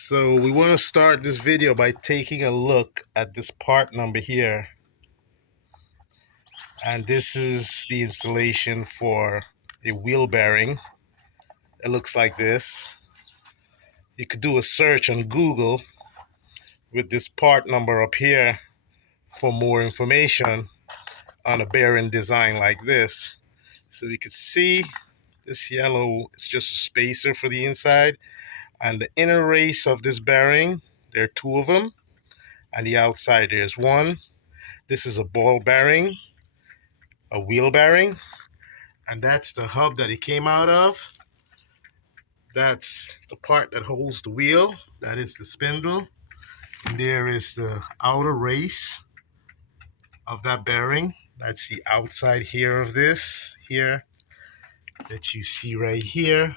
So we want to start this video by taking a look at this part number here. And this is the installation for a wheel bearing. It looks like this. You could do a search on Google with this part number up here for more information on a bearing design like this. So you could see this yellow is just a spacer for the inside, and the inner race of this bearing, there are two of them, and the outside there's one. This is a ball bearing, a wheel bearing, and that's the hub that it came out of. That's the part that holds the wheel. That is the spindle. And there is the outer race of that bearing. That's the outside here of this here that you see right here,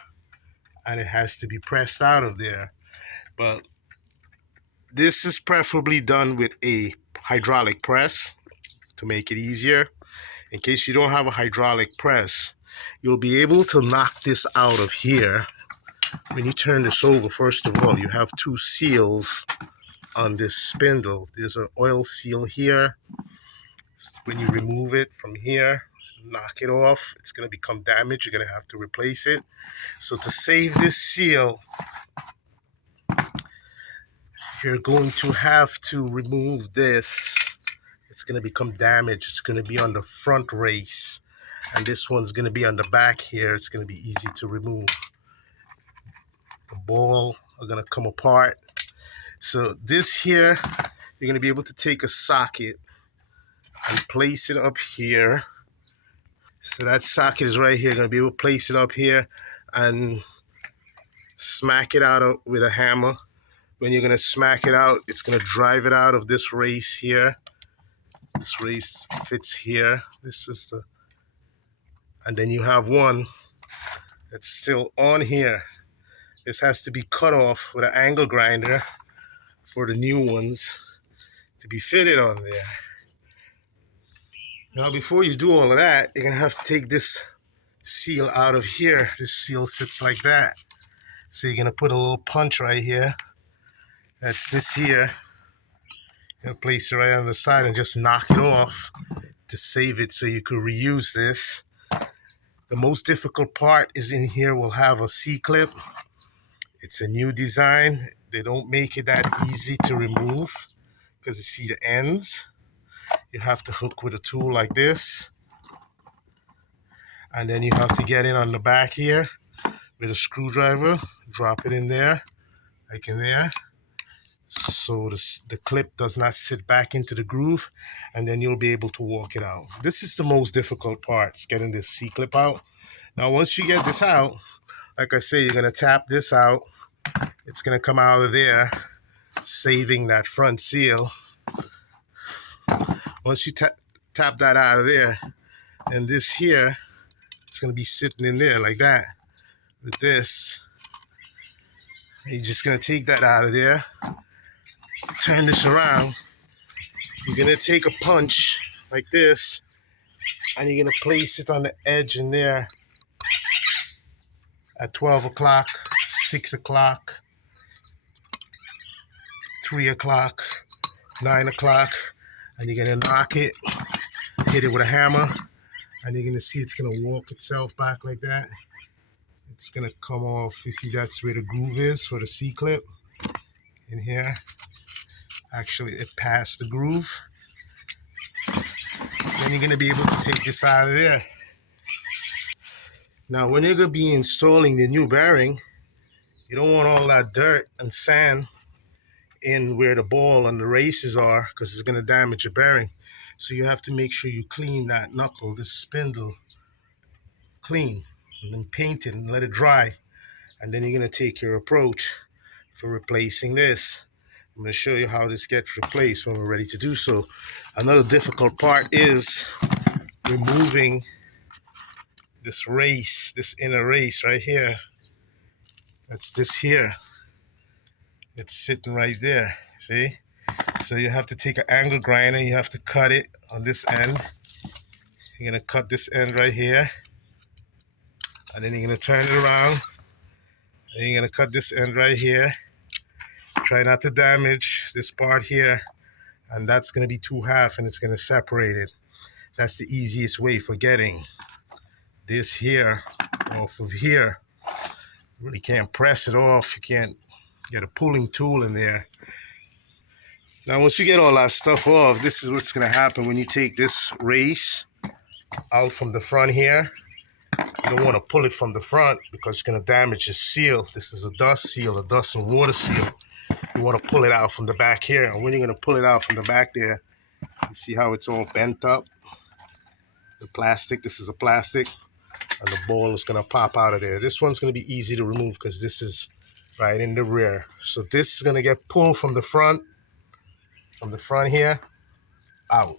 and it has to be pressed out of there. But this is preferably done with a hydraulic press to make it easier. In case you don't have a hydraulic press, you'll be able to knock this out of here. When you turn this over, first of all, you have two seals on this spindle. There's an oil seal here. When you remove it from here, knock it off, it's going to become damaged. You're going to have to replace it. So to save this seal, you're going to have to remove this. It's going to become damaged. It's going to be on the front race, and this one's going to be on the back here. It's going to be easy to remove. The ball are going to come apart. So this here, you're going to be able to take a socket and place it up here. So that socket is right here. You're going to be able to place it up here and smack it out with a hammer. When you're going to smack it out, it's going to drive it out of this race here. This race fits here. This is the, and then you have one that's still on here. This has to be cut off with an angle grinder for the new ones to be fitted on there. Now, before you do all of that, you're going to have to take this seal out of here. This seal sits like that. So you're going to put a little punch right here. That's this here. You're going to place it right on the side and just knock it off to save it so you could reuse this. The most difficult part is in here. We'll have a C-clip. It's a new design. They don't make it that easy to remove because you see the ends. You have to hook with a tool like this. And then you have to get in on the back here with a screwdriver. Drop it in there, like in there. So the clip does not sit back into the groove, and then you'll be able to walk it out. This is the most difficult part, is getting this C-clip out. Now, once you get this out, like I say, you're going to tap this out. It's going to come out of there, saving that front seal. Once you tap that out of there, and this here, it's going to be sitting in there like that with this. You're just going to take that out of there, turn this around. You're going to take a punch like this, and you're going to place it on the edge in there at 12 o'clock, 6 o'clock, 3 o'clock, 9 o'clock, and you're going to knock it, hit it with a hammer, and you're going to see it's going to walk itself back like that. It's going to come off. You see that's where the groove is for the C-clip in here. Actually, it passed the groove. Then you're going to be able to take this out of there. Now, when you're going to be installing the new bearing, you don't want all that dirt and sand in where the ball and the races are, because it's going to damage your bearing. So you have to make sure you clean that knuckle, this spindle, clean, and then paint it and let it dry. And then you're going to take your approach for replacing this. I'm going to show you how this gets replaced when we're ready to do so. Another difficult part is removing this race, this inner race right here. That's this here. It's sitting right there, see? So you have to take an angle grinder, you have to cut it on this end. You're going to cut this end right here. And then you're going to turn it around. And you're going to cut this end right here. Try not to damage this part here, and that's going to be 2/2 and it's going to separate it. That's the easiest way for getting this here off of here. You really can't press it off. You can't get a pulling tool in there. Now once you get all that stuff off, this is what's going to happen when you take this race out from the front here. You don't want to pull it from the front because it's going to damage the seal. This is a dust seal, a dust and water seal. You want to pull it out from the back here. And when you're going to pull it out from the back there, you see how it's all bent up? The plastic, this is a plastic, and the ball is going to pop out of there. This one's going to be easy to remove because this is right in the rear. So this is going to get pulled from the front here, out.